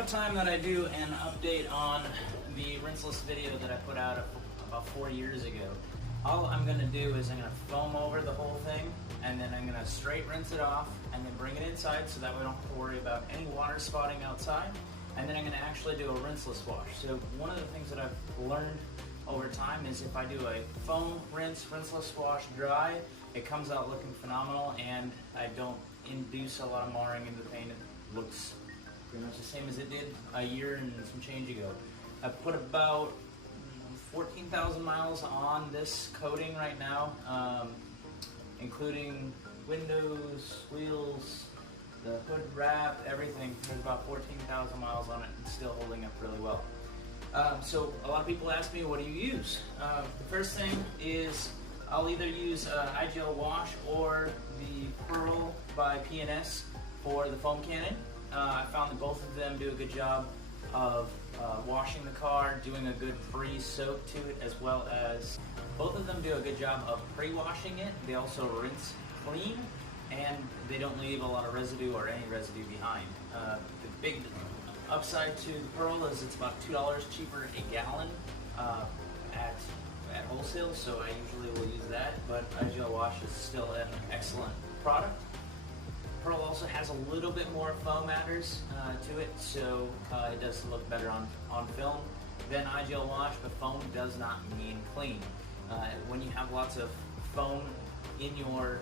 about time that I do an update on the rinseless video that I put out about 4 years ago. All I'm going to do is I'm going to foam over the whole thing, and then I'm going to straight rinse it off and then bring it inside so that we don't have to worry about any water spotting outside. And then I'm going to actually do a rinseless wash. So one of the things that I've learned over time is if I do a foam rinse, rinseless wash, dry, it comes out looking phenomenal, and I don't induce a lot of marring in the paint. It looks pretty much the same as it did a year and some change ago. I put about 14,000 miles on this coating right now, including windows, wheels, the hood wrap, everything. There's about 14,000 miles on it and still holding up really well. So a lot of people ask me, what do you use? The first thing is I'll either use IGL Wash or the Pearl by P&S for the foam cannon. I found that both of them do a good job of washing the car, doing a good pre-soak to it, as well as both of them do a good job of pre-washing it. They also rinse clean, and they don't leave a lot of residue or any residue behind. The big upside to the Pearl is it's about $2 cheaper a gallon at wholesale, so I usually will use that, but IGL Wash is still an excellent product. Pearl also has a little bit more foam adders to it, so it does look better on film than IGL Wash, but foam does not mean clean. When you have lots of foam in your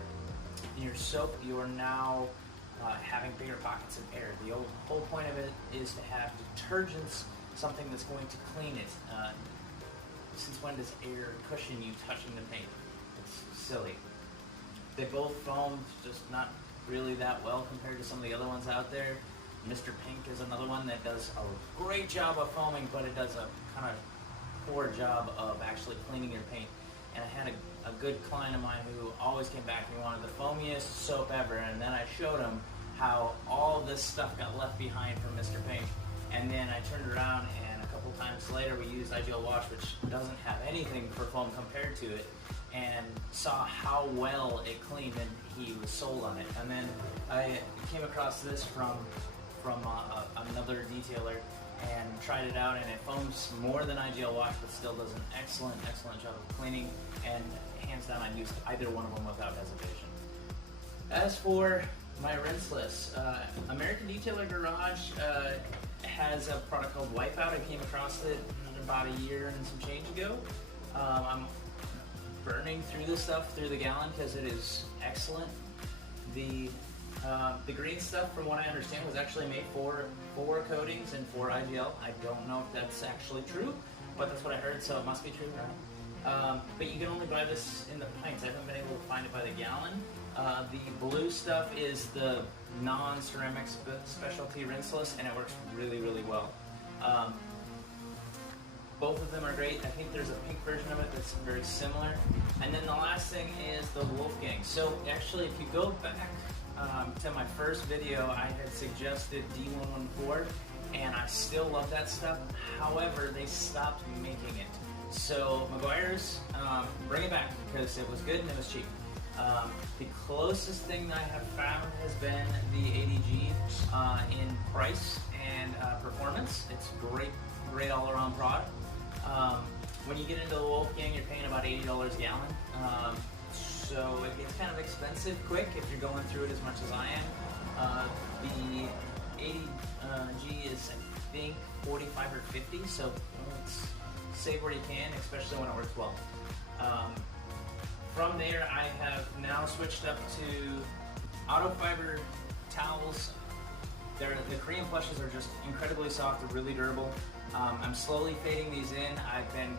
soap, you are now having bigger pockets of air. The whole point of it is to have detergents, something that's going to clean it. Since when does air cushion you touching the paint? It's silly. They both foam, just not really that well compared to some of the other ones out there. Mr. Pink is another one that does a great job of foaming, but it does a kind of poor job of actually cleaning your paint. And I had a good client of mine who always came back and he wanted the foamiest soap ever, and then I showed him how all this stuff got left behind from Mr. Pink. And then I turned around and a couple times later we used IGL Wash, which doesn't have anything for foam compared to it, and saw how well it cleaned, and he was sold on it. And then I came across this from another detailer and tried it out, and it foams more than IGL Wash, but still does an excellent job of cleaning, and hands down I'd use either one of them without hesitation. As for my rinseless, American Detailer Garage has a product called Wipeout. I came across it about a year and some change ago. I'm burning through this stuff through the gallon because it is excellent. The green stuff, from what I understand, was actually made for coatings and for IGL. I don't know if that's actually true, but that's what I heard, so it must be true, right? But you can only buy this in the pints. I haven't been able to find it by the gallon. The blue stuff is the non-ceramic specialty rinseless, and it works really well. Both of them are great. I think there's a pink version of it that's very similar. And then the last thing is the Wolfgang. So actually, if you go back to my first video, I had suggested D114, and I still love that stuff. However, they stopped making it. So McGuire's, bring it back because it was good and it was cheap. The closest thing that I have found has been the ADG in price and performance. It's great all-around product. When you get into the Wolfgang, you're paying about $80 a gallon. So it gets kind of expensive quick if you're going through it as much as I am. The ADG is, I think, 45 or 50, so let's save where you can, especially when it works well. From there, I have now switched up to auto fiber towels. The Korean plushes are just incredibly soft, they're really durable. I'm slowly fading these in. I've been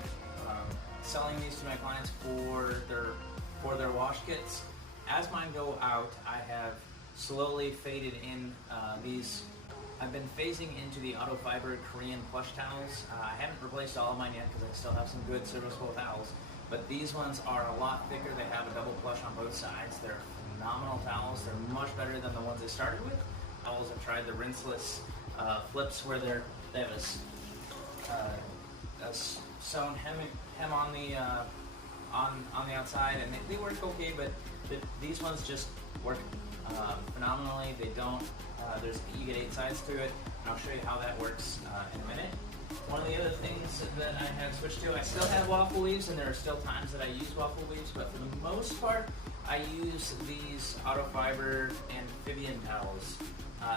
selling these to my clients for their wash kits. As mine go out, I have slowly faded in these. I've been phasing into the auto fiber Korean plush towels. I haven't replaced all of mine yet because I still have some good serviceable towels, but these ones are a lot thicker. They have a double plush on both sides. They're phenomenal towels. They're much better than the ones I started with. I've tried the rinseless flips where they have a sewn hem on the outside, and they work okay, but these ones just work phenomenally. They don't You get 8 sides to it, and I'll show you how that works in a minute. One of the other things that I have switched to, I still have waffle weaves, and there are still times that I use waffle weaves, but for the most part, I use these auto fiber amphibian towels.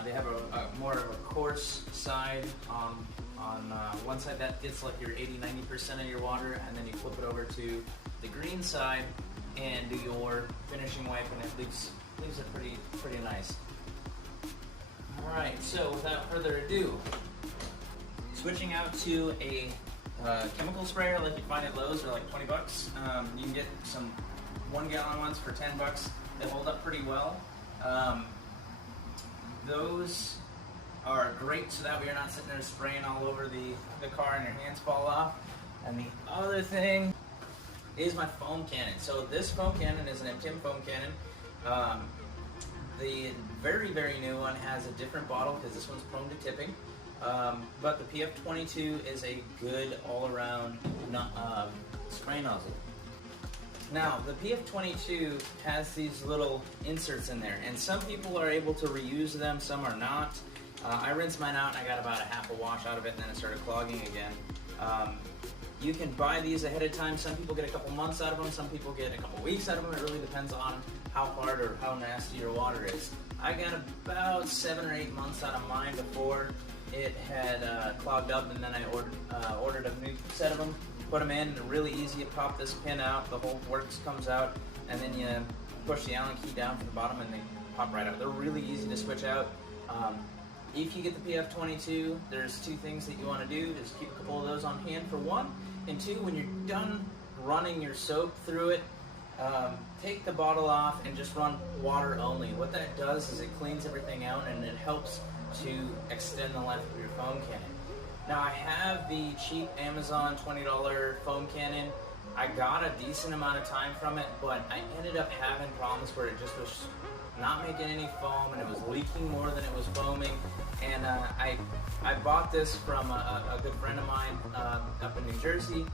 They have a more of a coarse side on one side that gets like your 80-90% of your water, and then you flip it over to the green side and do your finishing wipe, and it leaves it pretty nice. All right, so without further ado, switching out to a chemical sprayer like you find at Lowe's, are like 20 bucks. You can get some 1 gallon ones for 10 bucks. They hold up pretty well. Those are great so that way you're not sitting there spraying all over the car and your hands fall off. And the other thing is my foam cannon. So this foam cannon is an MTM foam cannon. The very, very new one has a different bottle because this one's prone to tipping. But the PF22 is a good all-around spray nozzle. Now, the PF22 has these little inserts in there, and some people are able to reuse them, some are not. I rinsed mine out and I got about a half a wash out of it, and then it started clogging again. You can buy these ahead of time. Some people get a couple months out of them, some people get a couple weeks out of them. It really depends on how hard or how nasty your water is. I got about 7 or 8 months out of mine before it had clogged up, and then I ordered a new set of them. Put them in, and really easy. You pop this pin out, the whole works comes out, and then you push the Allen key down from the bottom and they pop right out. They're really easy to switch out. If you get the PF22, there's 2 things that you want to do. Just keep a couple of those on hand for 1, and 2, when you're done running your soap through it, take the bottle off and just run water only. What that does is it cleans everything out, and it helps to extend the life of your foam cannon. Now, I have the cheap Amazon $20 foam cannon. I got a decent amount of time from it, but I ended up having problems where it just was not making any foam, and it was leaking more than it was foaming. And I bought this from a good friend of mine up in New Jersey.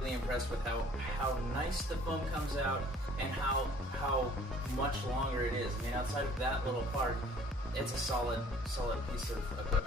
Really impressed with how nice the foam comes out and how much longer it is. I mean, outside of that little part, it's a solid piece of equipment.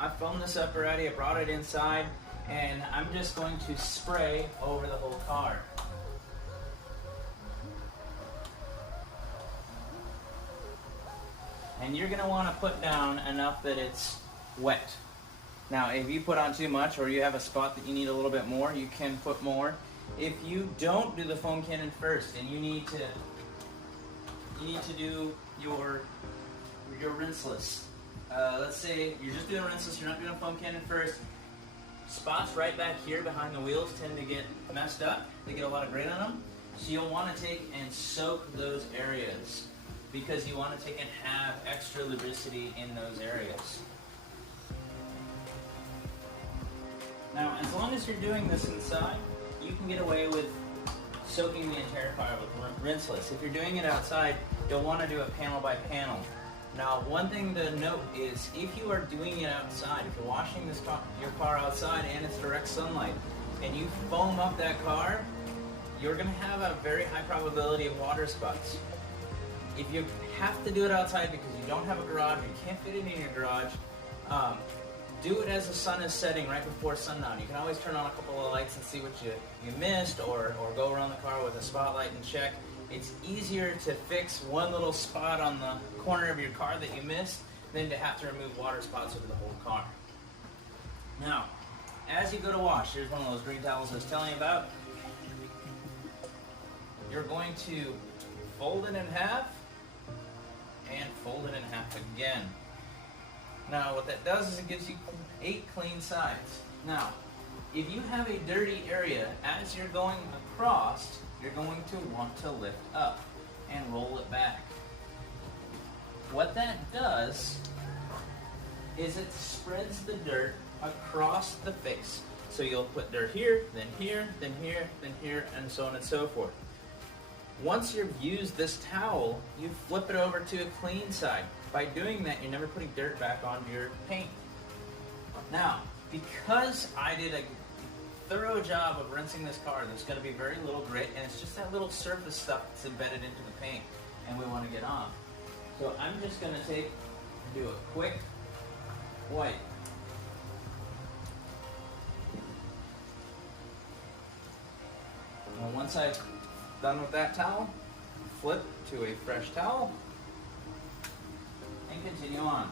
I foamed this up already, I brought it inside, and I'm just going to spray over the whole car. And you're going to want to put down enough that it's wet. Now, if you put on too much, or you have a spot that you need a little bit more, you can put more. If you don't do the foam cannon first, and you need to do your rinseless. Let's say you're just doing rinseless, you're not doing a foam cannon first. Spots right back here behind the wheels tend to get messed up. They get a lot of grit on them. So you'll want to take and soak those areas, because you want to take and have extra lubricity in those areas. Now, as long as you're doing this inside, you can get away with soaking the entire car with rinseless. If you're doing it outside, you'll want to do it panel by panel. Now, one thing to note is if you are doing it outside, if you're washing your car outside and it's direct sunlight, and you foam up that car, you're going to have a very high probability of water spots. If you have to do it outside because you don't have a garage, you can't fit it in your garage, do it as the sun is setting right before sundown. You can always turn on a couple of lights and see what you missed, or go around the car with a spotlight and check. It's easier to fix one little spot on the corner of your car that you missed than to have to remove water spots over the whole car. Now, as you go to wash, here's one of those green towels I was telling you about. You're going to fold it in half and fold it in half again. Now what that does is it gives you 8 clean sides. Now, if you have a dirty area, as you're going across, you're going to want to lift up and roll it back. What that does is it spreads the dirt across the face. So you'll put dirt here, then here, then here, then here, and so on and so forth. Once you've used this towel, you flip it over to a clean side. By doing that, you're never putting dirt back onto your paint. Now, because I did a thorough job of rinsing this car, there's going to be very little grit, and it's just that little surface stuff that's embedded into the paint, and we want to get off. So I'm just going to do a quick wipe. And once I've done with that towel, flip to a fresh towel and continue on.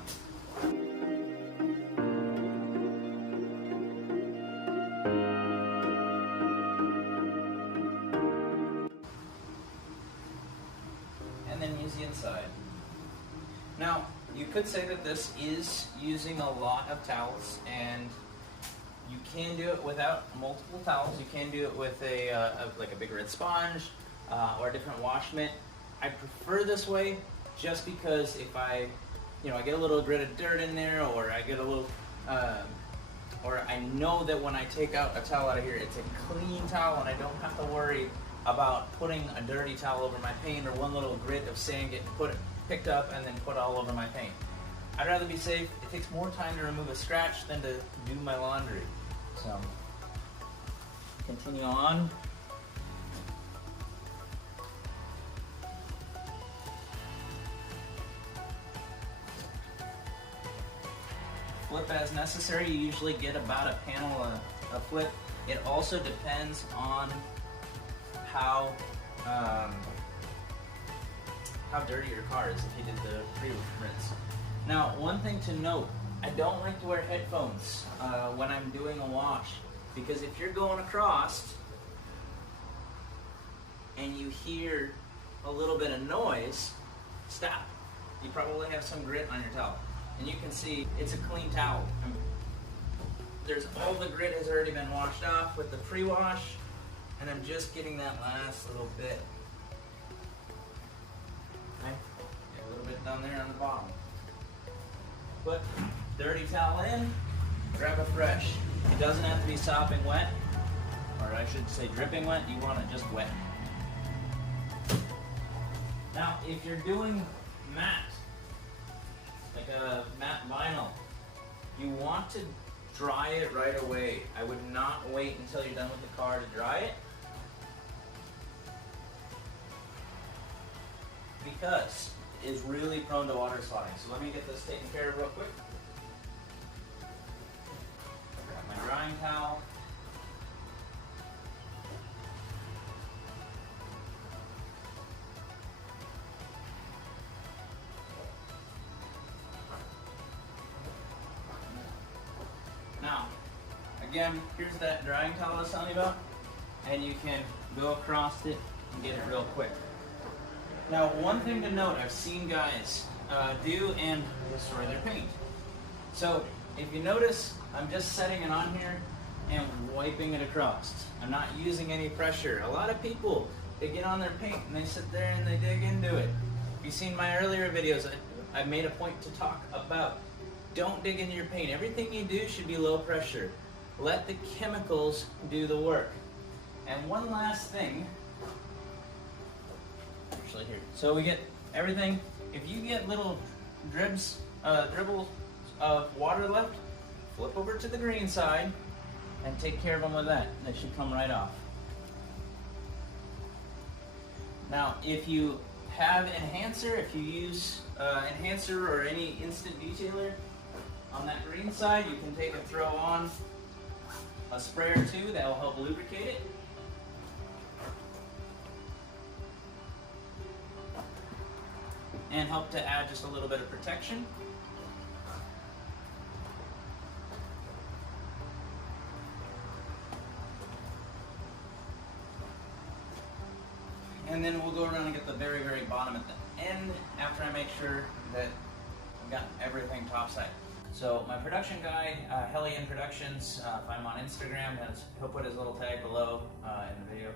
And then use the inside. Now, you could say that this is using a lot of towels, and you can do it without multiple towels. You can do it with like a big red sponge or a different wash mitt. I prefer this way just because if I get a little grit of dirt in there, or I get a little, or I know that when I take out a towel out of here, it's a clean towel and I don't have to worry about putting a dirty towel over my paint or one little grit of sand getting picked up and then put all over my paint. I'd rather be safe. It takes more time to remove a scratch than to do my laundry. So, continue on. Flip as necessary. You usually get about a panel a flip. It also depends on how dirty your car is if you did the pre-rinse. Now, one thing to note, I don't like to wear headphones when I'm doing a wash, because if you're going across and you hear a little bit of noise, stop. You probably have some grit on your towel. And you can see it's a clean towel. There's all the grit has already been washed off with the pre-wash, and I'm just getting that last little bit. Okay? Get a little bit down there on the bottom. Put dirty towel in, grab a fresh. It doesn't have to be sopping wet, or I should say dripping wet. You want it just wet. Now, if you're doing matte, like a matte vinyl, you want to dry it right away. I would not wait until you're done with the car to dry it, because it is really prone to water sliding. So let me get this taken care of real quick. Grab my drying towel. Now, again, here's that drying towel I was telling you about, and you can go across it and get it real quick. Now, one thing to note, I've seen guys do and destroy their paint. So, if you notice, I'm just setting it on here and wiping it across. I'm not using any pressure. A lot of people, they get on their paint and they sit there and they dig into it. If you've seen my earlier videos, I made a point to talk about don't dig into your paint. Everything you do should be low pressure. Let the chemicals do the work. And one last thing, actually here. So we get everything. If you get little dribbles of water left, flip over to the green side and take care of them with that. That should come right off. Now, if you have Enahncer, if you use Enahncer or any instant detailer, on that green side, you can take and throw on a spray or two that will help lubricate it. And help to add just a little bit of protection. And then we'll go around and get the very, very bottom at the end after I make sure that I've got everything topside. So my production guy, Hellion Productions, if I'm on Instagram, he'll put his little tag below in the video.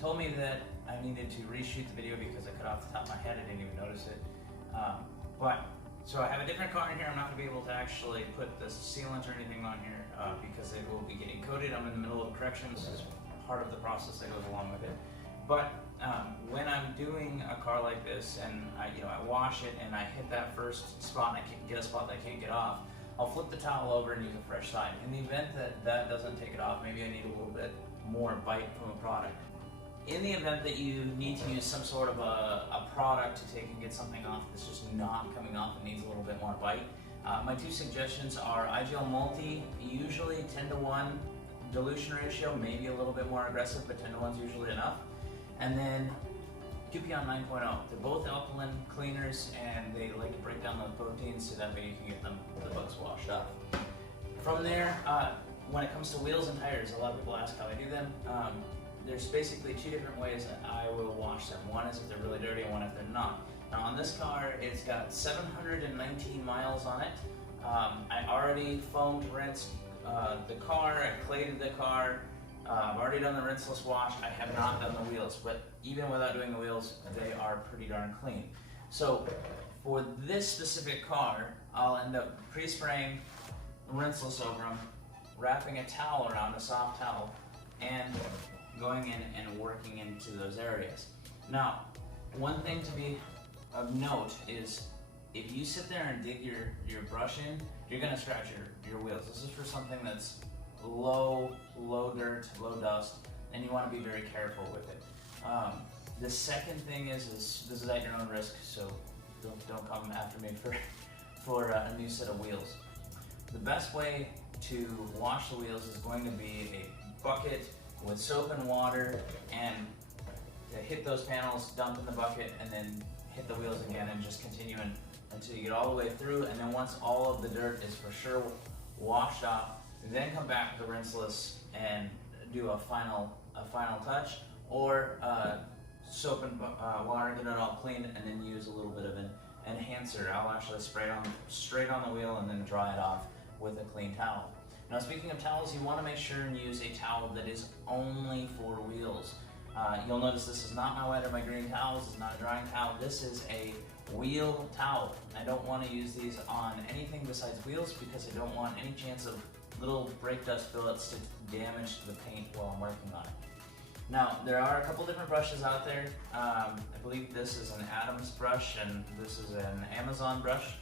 Told me that I needed to reshoot the video because I cut off the top of my head. I didn't even notice it. So I have a different car in here. I'm not going to be able to actually put the sealant or anything on here because it will be getting coated. I'm in the middle of correction. This is part of the process that goes along with it. But when I'm doing a car like this and I wash it and I hit that first spot and I can't get a spot that I can't get off, I'll flip the towel over and use a fresh side. In the event that that doesn't take it off, maybe I need a little bit more bite from a product. In the event that you need to use some sort of a product to take and get something off that's just not coming off and needs a little bit more bite, my two suggestions are IGL Multi, usually 10:1 dilution ratio, maybe a little bit more aggressive, but 10:1 is usually enough. And then Wipeout 9.0. They're both alkaline cleaners and they like to break down those proteins so that way you can get the bugs washed off. From there, when it comes to wheels and tires, a lot of people ask how I do them. There's basically two different ways that I will wash them. One is if they're really dirty and one if they're not. Now on this car, it's got 719 miles on it. I already foamed rinsed the car, I clayed the car, I've already done the rinseless wash. I have not done the wheels, but even without doing the wheels, they are pretty darn clean. So for this specific car, I'll end up pre-spraying rinseless over them, wrapping a towel around, a soft towel, and going in and working into those areas. Now, one thing to be of note is if you sit there and dig your brush in, you're gonna scratch your wheels. This is for something that's low dirt, low dust, and you wanna be very careful with it. The second thing is this is at your own risk, so don't come after me for a new set of wheels. The best way to wash the wheels is going to be a bucket with soap and water, and to hit those panels, dump in the bucket, and then hit the wheels again and just continue until you get all the way through. And then once all of the dirt is for sure washed off, then come back with the rinseless and do a final touch, or soap and water, get it all cleaned, and then use a little bit of an Enahncer. I'll actually spray it straight on the wheel and then dry it off with a clean towel. Now, speaking of towels, you want to make sure and use a towel that is only for wheels. You'll notice this is not my wet or my green towels. This is not a drying towel. This is a wheel towel. I don't want to use these on anything besides wheels because I don't want any chance of little brake dust billets to damage the paint while I'm working on it. Now, there are a couple different brushes out there. I believe this is an Adams brush and this is an Amazon brush.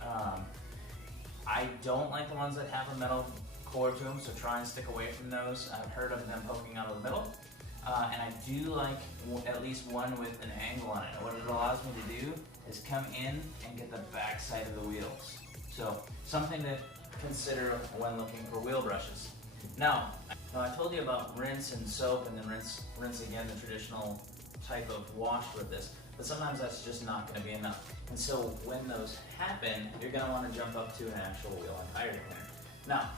I don't like the ones that have a metal core to them, so try and stick away from those. I've heard of them poking out of the middle. And I do like at least one with an angle on it. What it allows me to do is come in and get the back side of the wheels. So something to consider when looking for wheel brushes. Now I told you about rinse and soap and then rinse again, the traditional type of wash with this, but sometimes that's just not going to be enough. And so when those happen, you're going to want to jump up to an actual wheel and tire cleaner. Now,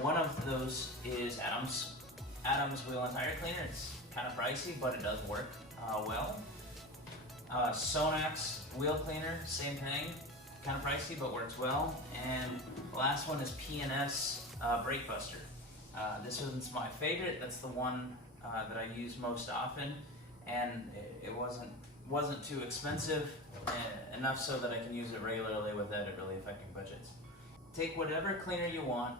one of those is Adams wheel and tire cleaner. It's kind of pricey, but it does work well. Sonak's wheel cleaner, same thing, kind of pricey, but works well. And the last one is P&S Brake Buster. This one's my favorite. That's the one that I use most often, and it wasn't too expensive, enough so that I can use it regularly without it really affecting budgets. Take whatever cleaner you want,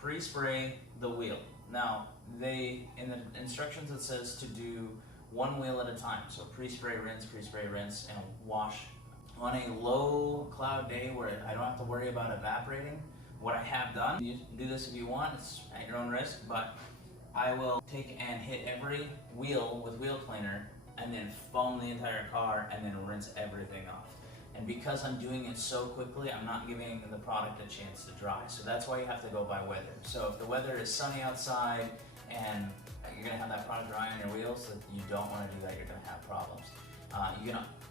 pre-spray the wheel. Now, in the instructions it says to do one wheel at a time. So pre-spray, rinse, and wash. On a low cloud day where I don't have to worry about evaporating, what I have done, you do this if you want, it's at your own risk, but I will take and hit every wheel with wheel cleaner and then foam the entire car and then rinse everything off. And because I'm doing it so quickly, I'm not giving the product a chance to dry. So that's why you have to go by weather. So if the weather is sunny outside and you're gonna have that product dry on your wheels, that you don't wanna do that, you're gonna have problems.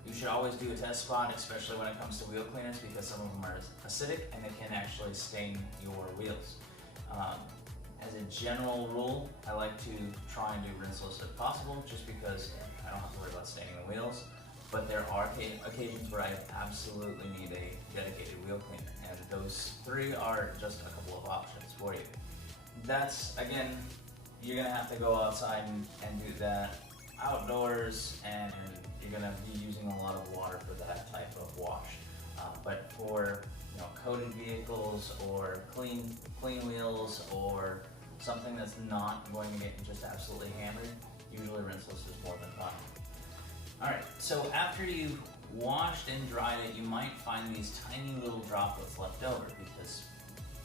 You should always do a test spot, especially when it comes to wheel cleaners, because some of them are acidic and they can actually stain your wheels. As a general rule, I like to try and do rinseless if possible, just because I don't have to worry about staining the wheels. But there are occasions where I absolutely need a dedicated wheel cleaner, and those 3 are just a couple of options for you. That's, again, you're gonna have to go outside and do that outdoors, and you're gonna be using a lot of water for that type of wash. But for coated vehicles or clean wheels or something that's not going to get just absolutely hammered, usually rinseless is more than fine. Alright, so after you've washed and dried it, you might find these tiny little droplets left over, because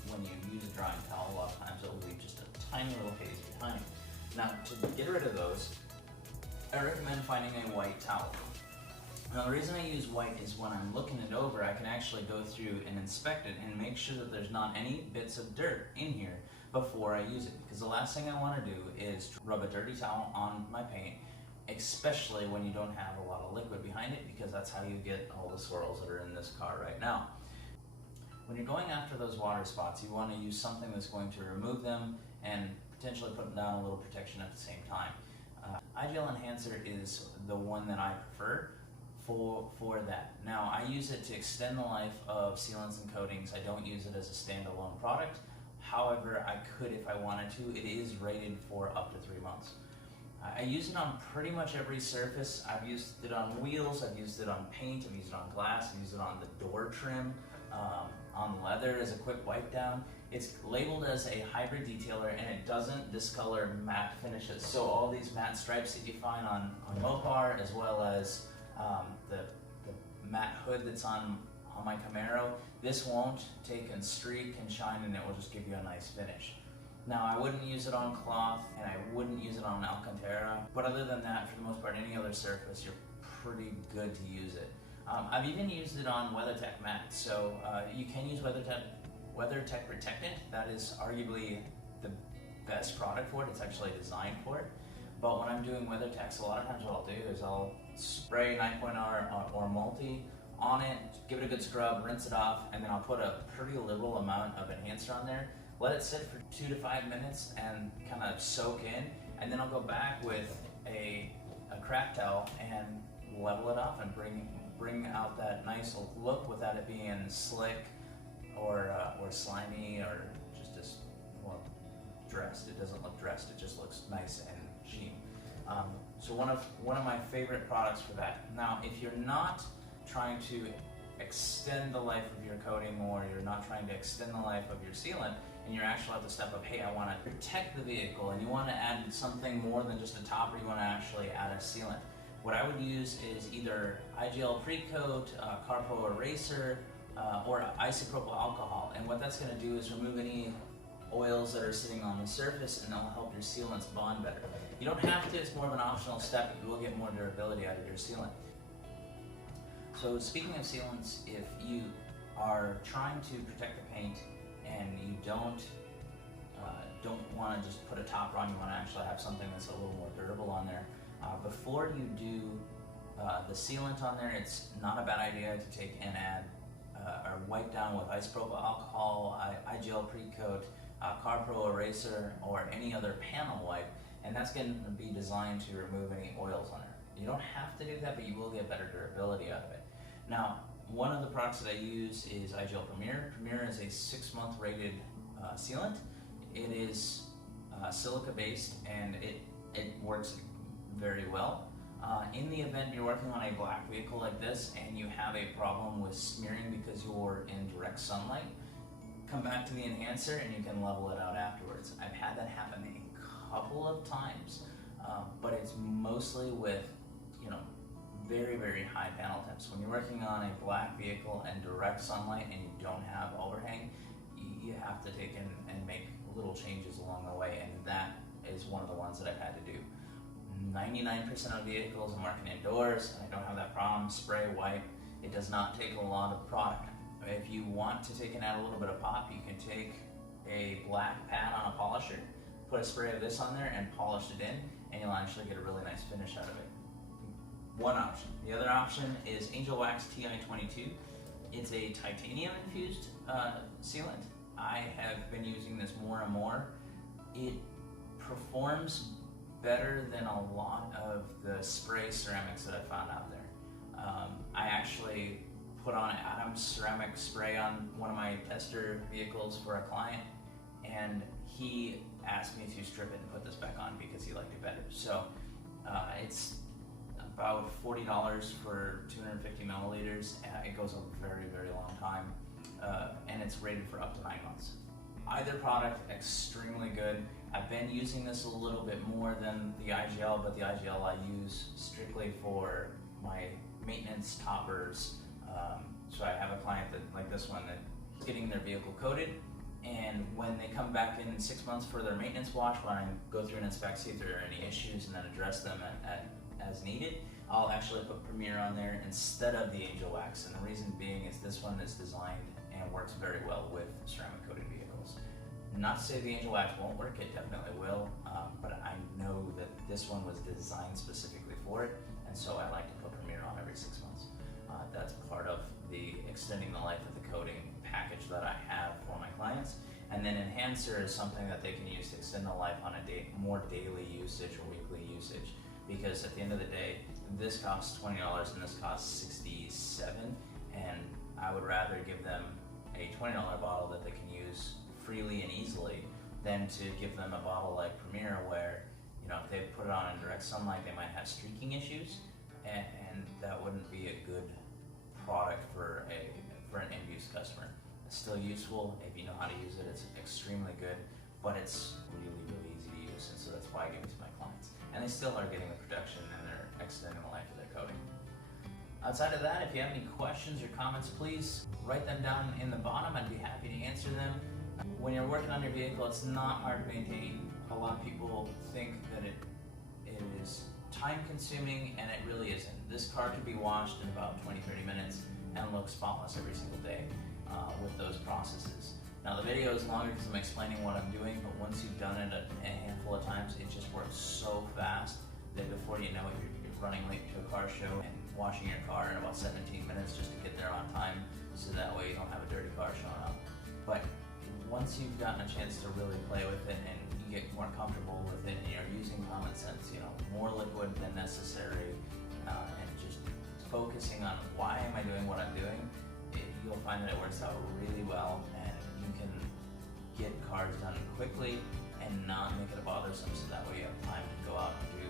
when you use a drying towel, a lot of times it will leave just a tiny little haze behind. Now, to get rid of those, I recommend finding a white towel. Now, the reason I use white is when I'm looking it over, I can actually go through and inspect it and make sure that there's not any bits of dirt in here before I use it, because the last thing I want to do is rub a dirty towel on my paint, especially when you don't have a lot of liquid behind it, because that's how you get all the swirls that are in this car right now. When you're going after those water spots, you want to use something that's going to remove them and potentially put down a little protection at the same time. IGL Enahncer is the one that I prefer for that. Now, I use it to extend the life of sealants and coatings. I don't use it as a standalone product. However, I could if I wanted to. It is rated for up to 3 months. I use it on pretty much every surface. I've used it on wheels, I've used it on paint, I've used it on glass, I've used it on the door trim, on leather as a quick wipe down. It's labeled as a hybrid detailer, and it doesn't discolor matte finishes. So all these matte stripes that you find on Mopar, as well as the matte hood that's on my Camaro, this won't take and streak and shine, and it will just give you a nice finish. Now, I wouldn't use it on cloth, and I wouldn't use it on Alcantara, but other than that, for the most part, any other surface, you're pretty good to use it. I've even used it on WeatherTech matte, so you can use WeatherTech Protectant. That is arguably the best product for it. It's actually designed for it. But when I'm doing WeatherTechs, a lot of times what I'll do is I'll spray 9.0 or multi on it, give it a good scrub, rinse it off, and then I'll put a pretty liberal amount of Enahncer on there. Let it sit for 2 to 5 minutes and kind of soak in, and then I'll go back with a craft towel and level it off and bring out that nice look without it being slick or slimy or just dressed. It doesn't look dressed. It just looks nice and sheen. So one of my favorite products for that. Now, if you're not trying to extend the life of your coating, or you're not trying to extend the life of your sealant, and you're actually at the step of, hey, I want to protect the vehicle, and you want to add something more than just a top, or you want to actually add a sealant, what I would use is either IGL Precoat, Carpro Reset, or isopropyl alcohol. And what that's going to do is remove any oils that are sitting on the surface, and they'll help your sealants bond better. You don't have to, it's more of an optional step, but you will get more durability out of your sealant. So speaking of sealants, if you are trying to protect the paint and you don't want to just put a topper on, you want to actually have something that's a little more durable on there, before you do the sealant on there, it's not a bad idea to take and add or wipe down with isopropyl alcohol, IGL Precoat, Carpro Reset, or any other panel wipe, and that's going to be designed to remove any oils on there. You don't have to do that, but you will get better durability out of it. Now, one of the products that I use is IGL Premier. Premier is a 6-month rated sealant. It is silica based, and it works very well. In the event you're working on a black vehicle like this and you have a problem with smearing because you're in direct sunlight, come back to the Enahncer and you can level it out afterwards. I've had that happen a couple of times, but it's mostly with very, very high panel temps. When you're working on a black vehicle and direct sunlight and you don't have overhang, you have to take and make little changes along the way, and that is one of the ones that I've had to do. 99% of vehicles I'm working indoors, and I don't have that problem. Spray, wipe. It does not take a lot of product. If you want to take and add a little bit of pop, you can take a black pad on a polisher, put a spray of this on there, and polish it in, and you'll actually get a really nice finish out of it. One option. The other option is Angel Wax TI-22. It's a titanium infused sealant. I have been using this more and more. It performs better than a lot of the spray ceramics that I found out there. I actually put on Adam's ceramic spray on one of my tester vehicles for a client, and he asked me to strip it and put this back on because he liked it better. So it's about $40 for 250 milliliters. It goes a very, very long time, and it's rated for up to 9 months. Either product, extremely good. I've been using this a little bit more than the IGL, but the IGL I use strictly for my maintenance toppers. So I have a client that, like this one, that's getting their vehicle coated, and when they come back in 6 months for their maintenance wash, when I go through and inspect, see if there are any issues, and then address them as needed, I'll actually put Premier on there instead of the Angel Wax. And the reason being is this one is designed and works very well with ceramic coated vehicles. Not to say the Angel Wax won't work, it definitely will, but I know that this one was designed specifically for it, and so I like to put Premier on every 6 months. That's part of the extending the life of the coating package that I have for my clients. And then Enahncer is something that they can use to extend the life on a more daily usage or weekly usage, because at the end of the day, this costs $20 and this costs $67, and I would rather give them a $20 bottle that they can use freely and easily than to give them a bottle like Premier where, you know, if they put it on in direct sunlight, they might have streaking issues, and that wouldn't be a good product for an end-use customer. It's still useful if you know how to use it. It's extremely good, but it's really, really easy to use, and so that's why I give it to my clients. And they still are getting the protection and they're extending the life of their coating. Outside of that, if you have any questions or comments, please write them down in the bottom. I'd be happy to answer them. When you're working on your vehicle, it's not hard to maintain. A lot of people think that it is time-consuming, and it really isn't. This car can be washed in about 20-30 minutes and look spotless every single day with those processes. Now the video is longer because I'm explaining what I'm doing, but once you've done it a handful of times, it just works so fast that before you know it, you're running late to a car show and washing your car in about 17 minutes just to get there on time, so that way you don't have a dirty car showing up. But once you've gotten a chance to really play with it and you get more comfortable with it and you're using common sense, you know, more liquid than necessary, and just focusing on why am I doing what I'm doing, you'll find that it works out really well, and you can get cars done quickly and not make it bothersome, so that way you have time to go out and do